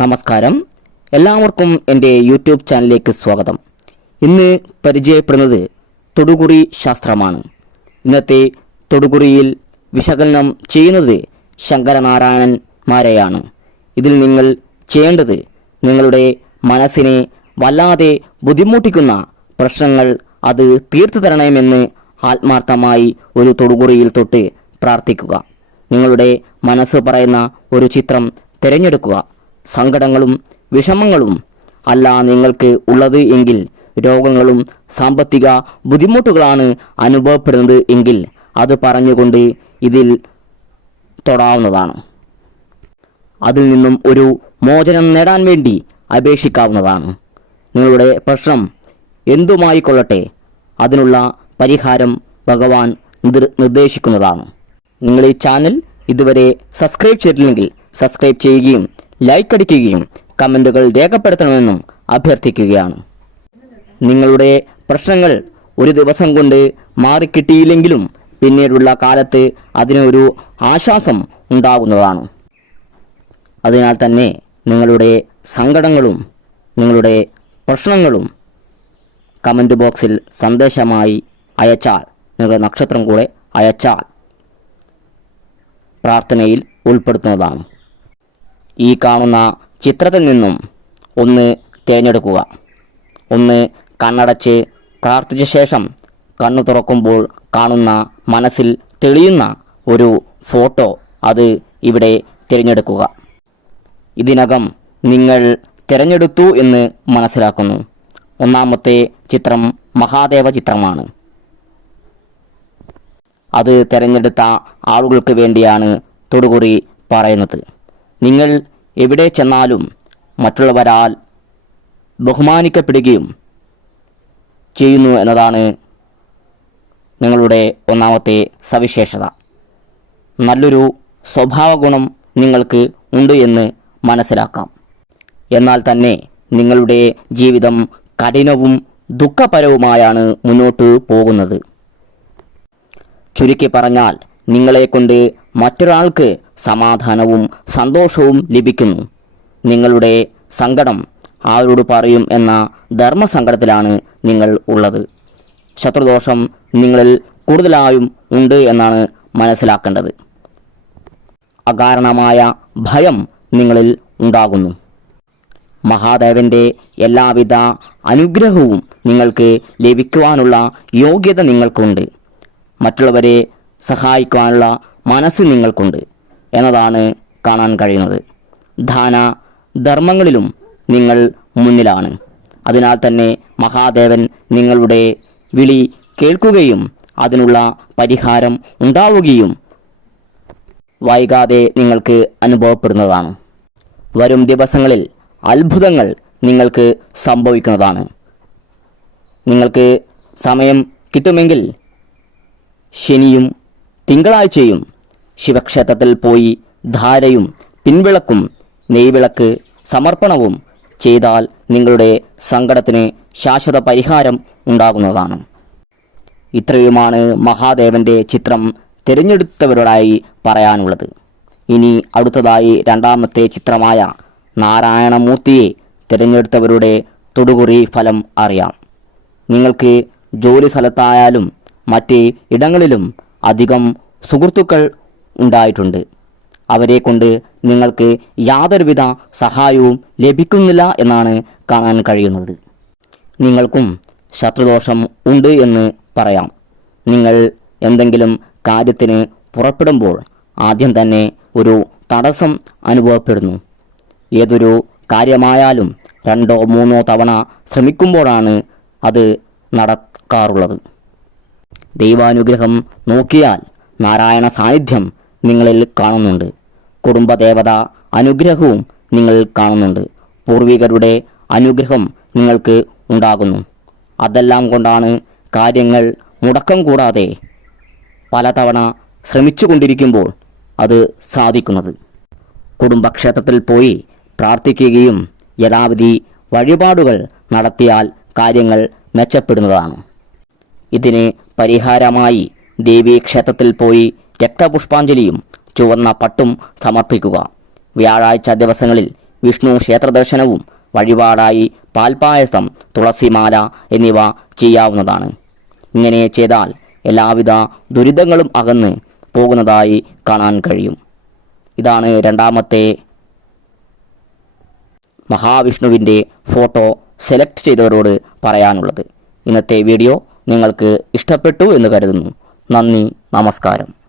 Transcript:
നമസ്കാരം. എല്ലാവർക്കും എന്റെ യൂട്യൂബ് ചാനലിലേക്ക് സ്വാഗതം. ഇന്ന് പരിചയപ്പെടുന്നത് തൊടുകുറി ശാസ്ത്രമാണ്. ഇന്നത്തെ തൊടുകുറിയിൽ വിശകലനം ചെയ്യുന്നത് ശങ്കരനാരായണന്മാരെയാണ് ഇതിൽ നിങ്ങൾ ചെയ്യേണ്ടത് നിങ്ങളുടെ മനസ്സിനെ വല്ലാതെ ബുദ്ധിമുട്ടിക്കുന്ന പ്രശ്നങ്ങൾ അത് തീർത്തു തരണമെന്ന് ആത്മാർത്ഥമായി ഒരു തൊടുകുറിയിൽ തൊട്ട് പ്രാർത്ഥിക്കുക. നിങ്ങളുടെ മനസ്സ് പറയുന്ന ഒരു ചിത്രം തിരഞ്ഞെടുക്കുക. സങ്കടങ്ങളും വിഷമങ്ങളും അല്ല നിങ്ങൾക്ക് ഉള്ളത് എങ്കിൽ രോഗങ്ങളും സാമ്പത്തിക ബുദ്ധിമുട്ടുകളാണ് അനുഭവപ്പെടുന്നത് എങ്കിൽ അത് പറഞ്ഞുകൊണ്ട് ഇതിൽ തൊടാവുന്നതാണ്. അതിൽ നിന്നും ഒരു മോചനം നേടാൻ വേണ്ടി അപേക്ഷിക്കാവുന്നതാണ്. നിങ്ങളുടെ പ്രശ്നം എന്തുമായിക്കൊള്ളട്ടെ അതിനുള്ള പരിഹാരം ഭഗവാൻ നിർദ്ദേശിക്കുന്നതാണ്. നിങ്ങൾ ഈ ചാനൽ ഇതുവരെ സബ്സ്ക്രൈബ് ചെയ്തിട്ടില്ലെങ്കിൽ സബ്സ്ക്രൈബ് ചെയ്യുകയും ലൈക്ക് അടിക്കുകയും കമന്റുകൾ രേഖപ്പെടുത്തണമെന്നും അഭ്യർത്ഥിക്കുകയാണ്. നിങ്ങളുടെ പ്രശ്നങ്ങൾ ഒരു ദിവസം കൊണ്ട് മാറിക്കിട്ടിയില്ലെങ്കിലും പിന്നീടുള്ള കാലത്ത് അതിനൊരു ആശ്വാസം ഉണ്ടാകുന്നതാണ്. അതിനാൽ തന്നെ നിങ്ങളുടെ സങ്കടങ്ങളും നിങ്ങളുടെ പ്രശ്നങ്ങളും കമന്റ് ബോക്സിൽ സന്ദേശമായി അയച്ചാൽ നിങ്ങളുടെ നക്ഷത്രം കൂടെ അയച്ചാൽ പ്രാർത്ഥനയിൽ ഉൾപ്പെടുത്തുന്നതാണ്. ഈ കാണുന്ന ചിത്രത്തിൽ നിന്നും ഒന്ന് തിരഞ്ഞെടുക്കുക. ഒന്ന് കണ്ണടച്ച് പ്രാർത്ഥിച്ച ശേഷം കണ്ണു തുറക്കുമ്പോൾ കാണുന്ന മനസ്സിൽ തെളിയുന്ന ഒരു ഫോട്ടോ അത് ഇവിടെ തിരഞ്ഞെടുക്കുക. ഇതിനകം നിങ്ങൾ തിരഞ്ഞെടുത്തു എന്ന് മനസ്സിലാക്കുന്നു. ഒന്നാമത്തെ ചിത്രം മഹാദേവ ചിത്രമാണ്. അത് തിരഞ്ഞെടുത്ത ആളുകൾക്ക് വേണ്ടിയാണ് തൊടുകുറി പറയുന്നത്. നിങ്ങൾ എവിടെ ചെന്നാലും മറ്റുള്ളവരാൽ ബഹുമാനിക്കപ്പെടുകയും ചെയ്യുന്നു എന്നതാണ് നിങ്ങളുടെ ഒന്നാമത്തെ സവിശേഷത. നല്ലൊരു സ്വഭാവ ഗുണം നിങ്ങൾക്ക് ഉണ്ട് എന്ന് മനസ്സിലാക്കാം. എന്നാൽ തന്നെ നിങ്ങളുടെ ജീവിതം കഠിനവും ദുഃഖപരവുമായാണ് മുന്നോട്ട് പോകുന്നത്. ചുരുക്കി പറഞ്ഞാൽ നിങ്ങളെക്കൊണ്ട് മറ്റൊരാൾക്ക് സമാധാനവും സന്തോഷവും ലഭിക്കുന്നു. നിങ്ങളുടെ സങ്കടം ആരോട് പറയും എന്ന ധർമ്മസങ്കടത്തിലാണ് നിങ്ങൾ ഉള്ളത്. ശത്രുദോഷം നിങ്ങളിൽ കൂടുതലായും ഉണ്ട് എന്നാണ് മനസ്സിലാക്കേണ്ടത്. അകാരണമായ ഭയം നിങ്ങളിൽ ഉണ്ടാകുന്നു. മഹാദേവന്റെ എല്ലാവിധ അനുഗ്രഹവും നിങ്ങൾക്ക് ലഭിക്കുവാനുള്ള യോഗ്യത നിങ്ങൾക്കുണ്ട്. മറ്റുള്ളവരെ സഹായിക്കുവാനുള്ള മനസ്സ് നിങ്ങൾക്കുണ്ട് എന്നതാണ് കാണാൻ കഴിയുന്നത്. ധാന ധർമ്മങ്ങളിലും നിങ്ങൾ മുന്നിലാണ്. അതിനാൽ തന്നെ മഹാദേവൻ നിങ്ങളുടെ വിളി കേൾക്കുകയും അതിനുള്ള പരിഹാരം ഉണ്ടാവുകയും വൈകാതെ നിങ്ങൾക്ക് അനുഭവപ്പെടുന്നതാണ്. വരും ദിവസങ്ങളിൽ അത്ഭുതങ്ങൾ നിങ്ങൾക്ക് സംഭവിക്കുന്നതാണ്. നിങ്ങൾക്ക് സമയം കിട്ടുമെങ്കിൽ ശനിയും തിങ്കളാഴ്ചയും ശിവക്ഷേത്രത്തിൽ പോയി ധാരയും പിൻവിളക്കും നെയ്വിളക്ക് സമർപ്പണവും ചെയ്താൽ നിങ്ങളുടെ സങ്കടത്തിന് ശാശ്വത പരിഹാരം ഉണ്ടാകുന്നതാണ്. ഇത്രയുമാണ് മഹാദേവന്റെ ചിത്രം തിരഞ്ഞെടുത്തവരോടായി പറയാനുള്ളത്. ഇനി അടുത്തതായി രണ്ടാമത്തെ ചിത്രമായ നാരായണമൂർത്തിയെ തിരഞ്ഞെടുത്തവരുടെ തൊടുകുറി ഫലം അറിയാം. നിങ്ങൾക്ക് ജോലി സ്ഥലത്തായാലും മറ്റ് ഇടങ്ങളിലും അധികം സുഹൃത്തുക്കൾ ഉണ്ടായിട്ടുണ്ട്. അവരെ കൊണ്ട് നിങ്ങൾക്ക് യാതൊരുവിധ സഹായവും ലഭിക്കുന്നില്ല എന്നാണ് കാണാൻ കഴിയുന്നത്. നിങ്ങൾക്കും ശത്രുദോഷം ഉണ്ട് എന്ന് പറയാം. നിങ്ങൾ എന്തെങ്കിലും കാര്യത്തിന് പുറപ്പെടുമ്പോൾ ആദ്യം തന്നെ ഒരു തടസ്സം അനുഭവപ്പെടുന്നു. ഏതൊരു കാര്യമായാലും രണ്ടോ മൂന്നോ തവണ ശ്രമിക്കുമ്പോഴാണ് അത് നടക്കാറുള്ളത്. ദൈവാനുഗ്രഹം നോക്കിയാൽ നാരായണ സാന്നിധ്യം നിങ്ങളിൽ കാണുന്നുണ്ട്. കുടുംബദേവത അനുഗ്രഹവും നിങ്ങൾ കാണുന്നുണ്ട്. പൂർവികരുടെ അനുഗ്രഹം നിങ്ങൾക്ക് ഉണ്ടാകുന്നു. അതെല്ലാം കൊണ്ടാണ് കാര്യങ്ങൾ മുടക്കം കൂടാതെ പലതവണ ശ്രമിച്ചു കൊണ്ടിരിക്കുമ്പോൾ അത് സാധിക്കുന്നത്. കുടുംബക്ഷേത്രത്തിൽ പോയി പ്രാർത്ഥിക്കുകയും യഥാവിധി വഴിപാടുകൾ നടത്തിയാൽ കാര്യങ്ങൾ മെച്ചപ്പെടുന്നതാണ്. ഇതിന് പരിഹാരമായി ദേവീക്ഷേത്രത്തിൽ പോയി രക്തപുഷ്പാഞ്ജലിയും ചുവന്ന പട്ടും സമർപ്പിക്കുക. വ്യാഴാഴ്ച ദിവസങ്ങളിൽ വിഷ്ണു ക്ഷേത്രദർശനവും വഴിപാടായി പാൽപായസം തുളസിമാല എന്നിവ ചെയ്യാവുന്നതാണ്. ഇങ്ങനെ ചെയ്താൽ എല്ലാവിധ ദുരിതങ്ങളും അകന്ന് പോകുന്നതായി കാണാൻ കഴിയും. ഇതാണ് രണ്ടാമത്തെ മഹാവിഷ്ണുവിന്റെ ഫോട്ടോ സെലക്ട് ചെയ്തവരോട് പറയാനുള്ളത്. ഇന്നത്തെ വീഡിയോ നിങ്ങൾക്ക് ഇഷ്ടപ്പെട്ടു എന്ന് കരുതുന്നു. നന്ദി നമസ്കാരം.